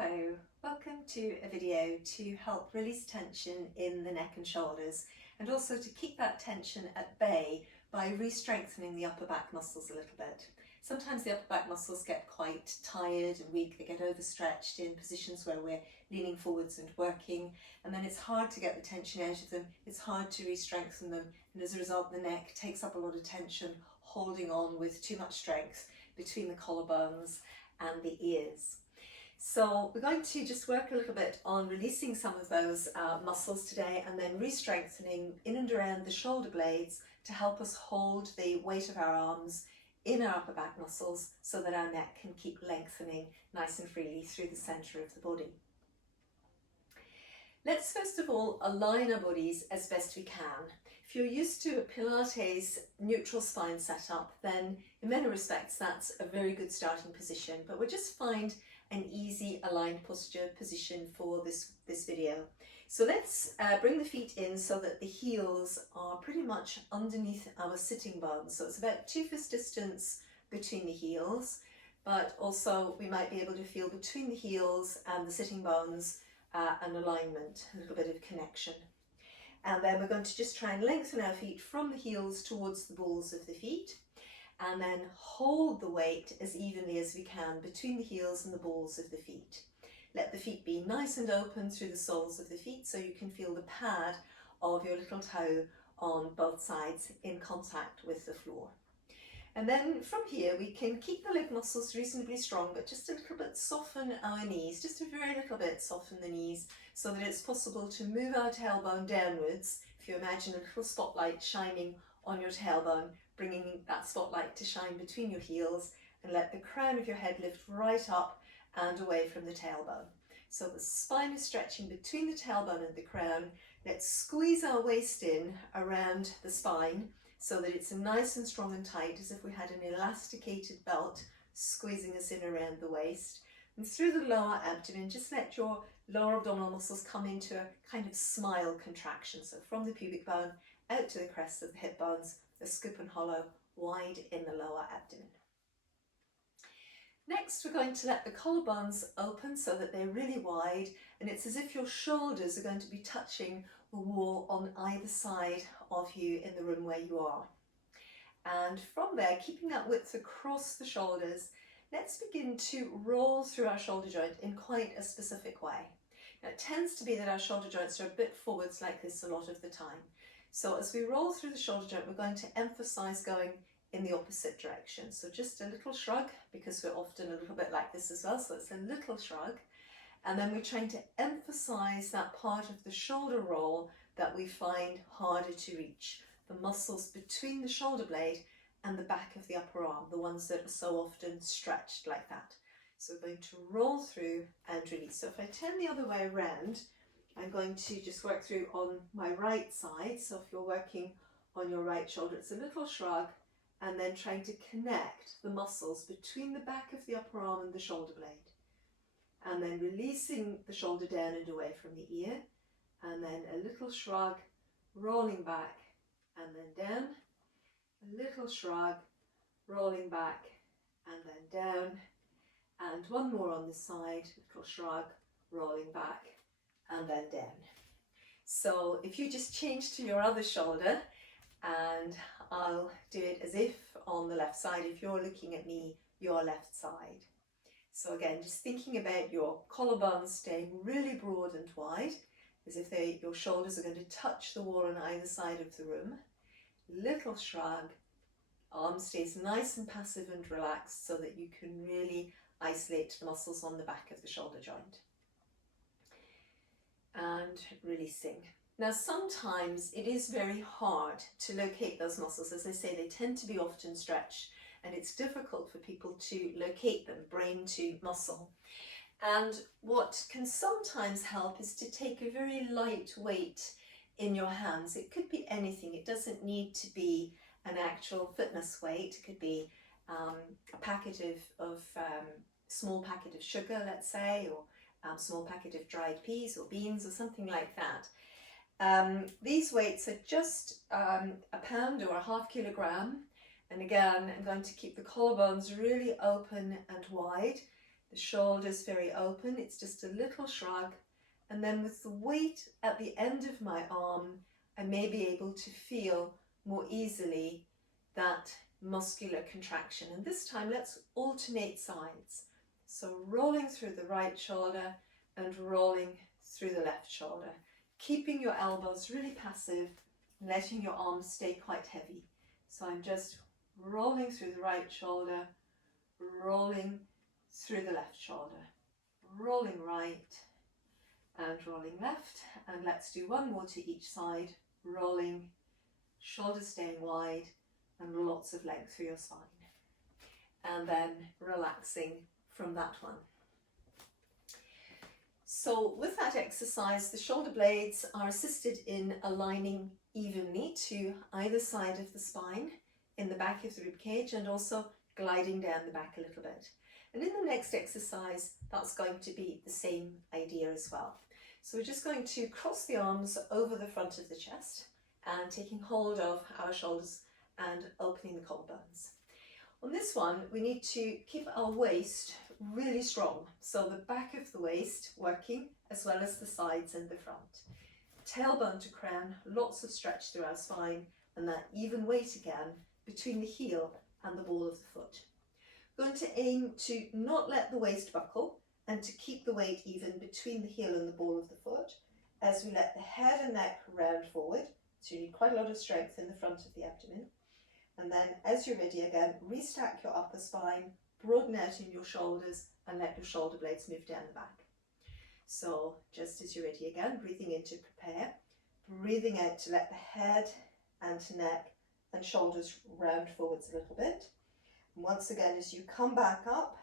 Hello, welcome to a video to help release tension in the neck and shoulders, and also to keep that tension at bay by re-strengthening the upper back muscles a little bit. Sometimes the upper back muscles get quite tired and weak, they get overstretched in positions where we're leaning forwards and working, and then it's hard to get the tension out of them, it's hard to re-strengthen them, and as a result the neck takes up a lot of tension, holding on with too much strength between the collarbones and the ears. So we're going to just work a little bit on releasing some of those muscles today, and then re-strengthening in and around the shoulder blades to help us hold the weight of our arms in our upper back muscles so that our neck can keep lengthening nice and freely through the centre of the body. Let's first of all align our bodies as best we can. If you're used to a Pilates neutral spine setup, then in many respects that's a very good starting position, but we'll just find an easy aligned posture position for this video. So let's bring the feet in so that the heels are pretty much underneath our sitting bones. So it's about 2 fist distance between the heels, but also we might be able to feel between the heels and the sitting bones an alignment, a little bit of connection. And then we're going to just try and lengthen our feet from the heels towards the balls of the feet, and then hold the weight as evenly as we can between the heels and the balls of the feet. Let the feet be nice and open through the soles of the feet so you can feel the pad of your little toe on both sides in contact with the floor. And then from here we can keep the leg muscles reasonably strong, but just a little bit soften our knees, just a very little bit soften the knees so that it's possible to move our tailbone downwards. If you imagine a little spotlight shining on your tailbone, bringing that spotlight to shine between your heels, and let the crown of your head lift right up and away from the tailbone. So the spine is stretching between the tailbone and the crown. Let's squeeze our waist in around the spine so that it's nice and strong and tight, as if we had an elasticated belt squeezing us in around the waist. And through the lower abdomen, just let your lower abdominal muscles come into a kind of smile contraction. So from the pubic bone out to the crest of the hip bones, a scoop and hollow wide in the lower abdomen. Next, we're going to let the collarbones open so that they're really wide, and it's as if your shoulders are going to be touching the wall on either side of you in the room where you are. And from there, keeping that width across the shoulders, let's begin to roll through our shoulder joint in quite a specific way. Now, it tends to be that our shoulder joints are a bit forwards like this a lot of the time. So as we roll through the shoulder joint, we're going to emphasize going in the opposite direction. So just a little shrug, because we're often a little bit like this as well. So it's a little shrug. And then we're trying to emphasize that part of the shoulder roll that we find harder to reach. The muscles between the shoulder blade and the back of the upper arm, the ones that are so often stretched like that. So we're going to roll through and release. So if I turn the other way around, I'm going to just work through on my right side. So if you're working on your right shoulder, it's a little shrug, and then trying to connect the muscles between the back of the upper arm and the shoulder blade. And then releasing the shoulder down and away from the ear. And then a little shrug, rolling back and then down. A little shrug, rolling back and then down. And one more on this side, little shrug, rolling back and then down. So if you just change to your other shoulder, and I'll do it as if on the left side, if you're looking at me, your left side. So again, just thinking about your collarbones staying really broad and wide, as if your shoulders are going to touch the wall on either side of the room. Little shrug, arm stays nice and passive and relaxed so that you can really isolate the muscles on the back of the shoulder joint. And releasing. Now sometimes it is very hard to locate those muscles. As I say, they tend to be often stretched, and it's difficult for people to locate them, brain to muscle. And what can sometimes help is to take a very light weight in your hands. It could be anything. It doesn't need to be an actual fitness weight. It could be a packet of small packet of sugar, let's say, or small packet of dried peas or beans or something like that. These weights are just a pound or a half kilogram, and again I'm going to keep the collarbones really open and wide The shoulders very open, it's just a little shrug. And then with the weight at the end of my arm, I may be able to feel more easily that muscular contraction. And this time let's alternate sides. So rolling through the right shoulder and rolling through the left shoulder. Keeping your elbows really passive and letting your arms stay quite heavy. So I'm just rolling through the right shoulder, rolling through the left shoulder, rolling right and rolling left. And let's do one more to each side, rolling, shoulders staying wide and lots of length through your spine. And then relaxing from that one. So with that exercise, the shoulder blades are assisted in aligning evenly to either side of the spine in the back of the rib cage and also gliding down the back a little bit. And in the next exercise, that's going to be the same idea as well. So we're just going to cross the arms over the front of the chest and taking hold of our shoulders and opening the collarbones. On this one, we need to keep our waist really strong. So the back of the waist working as well as the sides and the front. Tailbone to crown, lots of stretch through our spine and that even weight again between the heel and the ball of the foot. Going to aim to not let the waist buckle and to keep the weight even between the heel and the ball of the foot as we let the head and neck round forward. So you need quite a lot of strength in the front of the abdomen. And then as you're ready again, restack your upper spine, broaden out in your shoulders and let your shoulder blades move down the back. So just as you're ready again, breathing in to prepare, breathing out to let the head and neck and shoulders round forwards a little bit. And once again, as you come back up,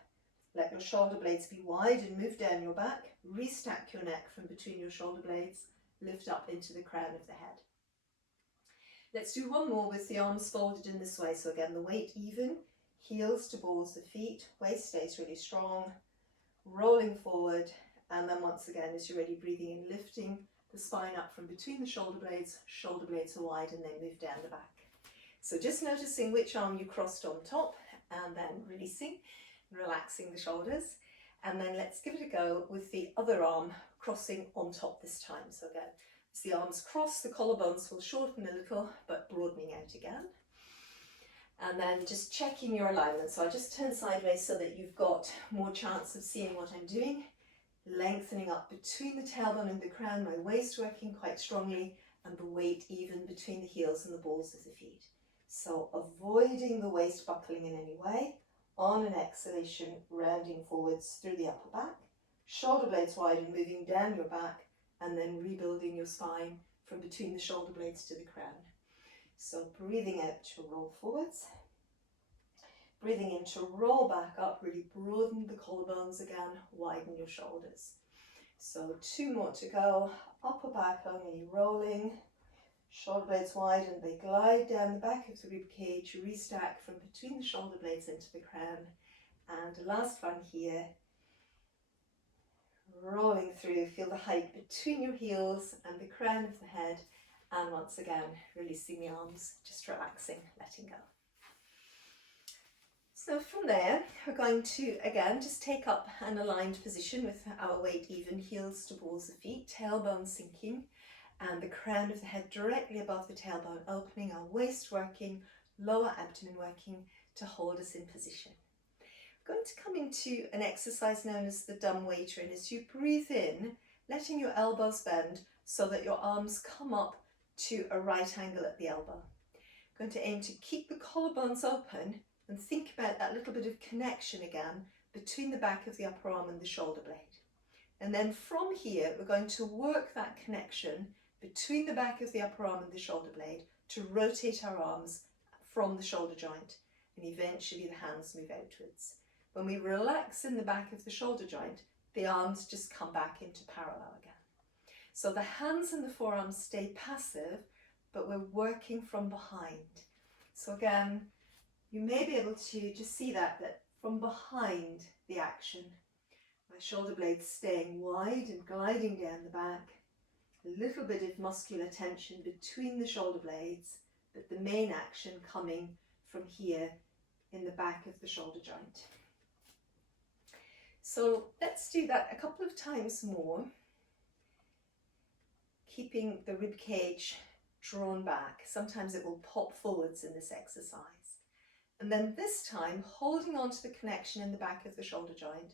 let your shoulder blades be wide and move down your back, restack your neck from between your shoulder blades, lift up into the crown of the head. Let's do one more with the arms folded in this way. So again, the weight even, heels to balls of feet, waist stays really strong, rolling forward. And then once again, as you're ready, breathing in, lifting the spine up from between the shoulder blades are wide and they move down the back. So just noticing which arm you crossed on top and then releasing, relaxing the shoulders. And then let's give it a go with the other arm crossing on top this time. So again, as the arms cross, the collarbones will shorten a little, but broadening out again. And then just checking your alignment. So I just turn sideways so that you've got more chance of seeing what I'm doing. Lengthening up between the tailbone and the crown, my waist working quite strongly, and the weight even between the heels and the balls of the feet. So avoiding the waist buckling in any way. On an exhalation, rounding forwards through the upper back, shoulder blades wide and moving down your back, and then rebuilding your spine from between the shoulder blades to the crown. So breathing out to roll forwards, breathing in to roll back up, really broaden the collarbones again, widen your shoulders. So 2 more to go, upper back only rolling, shoulder blades wide and they glide down the back of the rib cage, restack from between the shoulder blades into the crown. And last one here, rolling through, feel the height between your heels and the crown of the head. And once again, releasing the arms, just relaxing, letting go. So from there, we're going to, again, just take up an aligned position with our weight even, heels to balls of feet, tailbone sinking, and the crown of the head directly above the tailbone, opening our waist working, lower abdomen working to hold us in position. We're going to come into an exercise known as the dumb waiter, and as you breathe in, letting your elbows bend so that your arms come up to a right angle at the elbow. Going to aim to keep the collarbones open and think about that little bit of connection again between the back of the upper arm and the shoulder blade. And then from here, we're going to work that connection between the back of the upper arm and the shoulder blade to rotate our arms from the shoulder joint, and eventually the hands move outwards. When we relax in the back of the shoulder joint, the arms just come back into parallel again. So the hands and the forearms stay passive, but we're working from behind. So again, you may be able to just see that from behind the action. My shoulder blades staying wide and gliding down the back. A little bit of muscular tension between the shoulder blades, but the main action coming from here in the back of the shoulder joint. So let's do that a couple of times more, keeping the rib cage drawn back. Sometimes it will pop forwards in this exercise. And then this time, holding on to the connection in the back of the shoulder joint,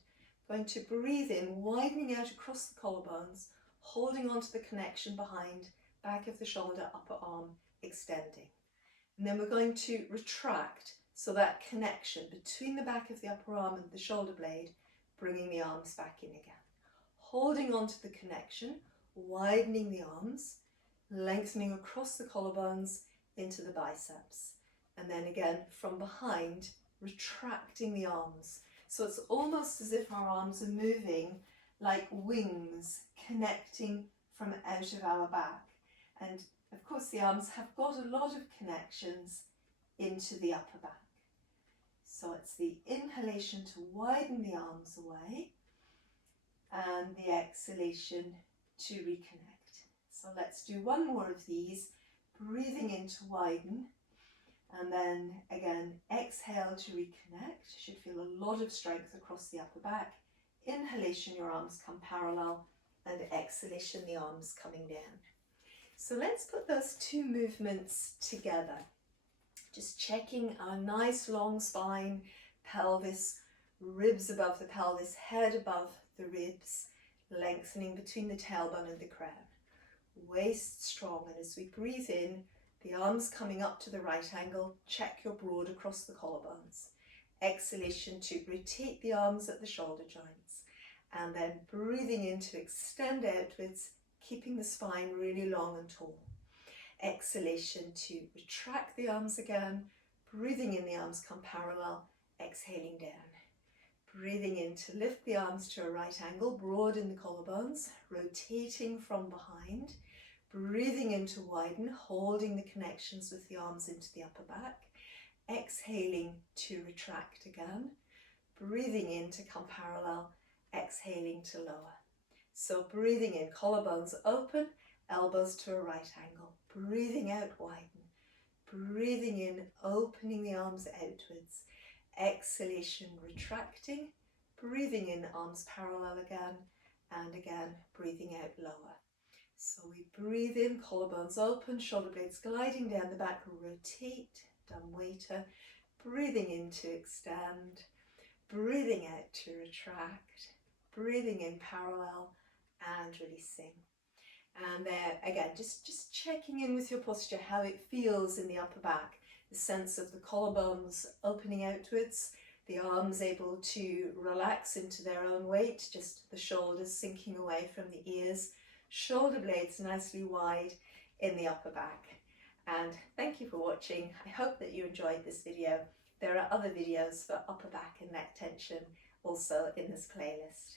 going to breathe in, widening out across the collarbones, holding on to the connection behind, back of the shoulder, upper arm, extending. And then we're going to retract, so that connection between the back of the upper arm and the shoulder blade, bringing the arms back in again. Holding on to the connection, widening the arms, lengthening across the collarbones into the biceps. And then again, from behind, retracting the arms. So it's almost as if our arms are moving like wings, connecting from out of our back. And of course, the arms have got a lot of connections into the upper back. So it's the inhalation to widen the arms away and the exhalation to reconnect. So let's do one more of these, breathing in to widen, and then again, exhale to reconnect. You should feel a lot of strength across the upper back. Inhalation, your arms come parallel, and exhalation, the arms coming down. So let's put those two movements together. Just checking our nice long spine, pelvis, ribs above the pelvis, head above the ribs, lengthening between the tailbone and the crown. Waist strong, and as we breathe in, the arms coming up to the right angle, check you're broad across the collarbones. Exhalation to rotate the arms at the shoulder joints, and then breathing in to extend outwards, keeping the spine really long and tall. Exhalation to retract the arms again, breathing in, the arms come parallel, exhaling down. Breathing in to lift the arms to a right angle, broad in the collarbones, rotating from behind. Breathing in to widen, holding the connections with the arms into the upper back. Exhaling to retract again. Breathing in to come parallel, exhaling to lower. So breathing in, collarbones open, elbows to a right angle. Breathing out, widen. Breathing in, opening the arms outwards. Exhalation, retracting. Breathing in, arms parallel again. And again, breathing out, lower. So we breathe in, collarbones open, shoulder blades gliding down the back, rotate, dumb waiter. Breathing in to extend. Breathing out to retract. Breathing in parallel and releasing. And there again, just checking in with your posture, how it feels in the upper back, the sense of the collarbones opening outwards, the arms able to relax into their own weight, just the shoulders sinking away from the ears, shoulder blades nicely wide in the upper back. And thank you for watching. I hope that you enjoyed this video. There are other videos for upper back and neck tension also in this playlist.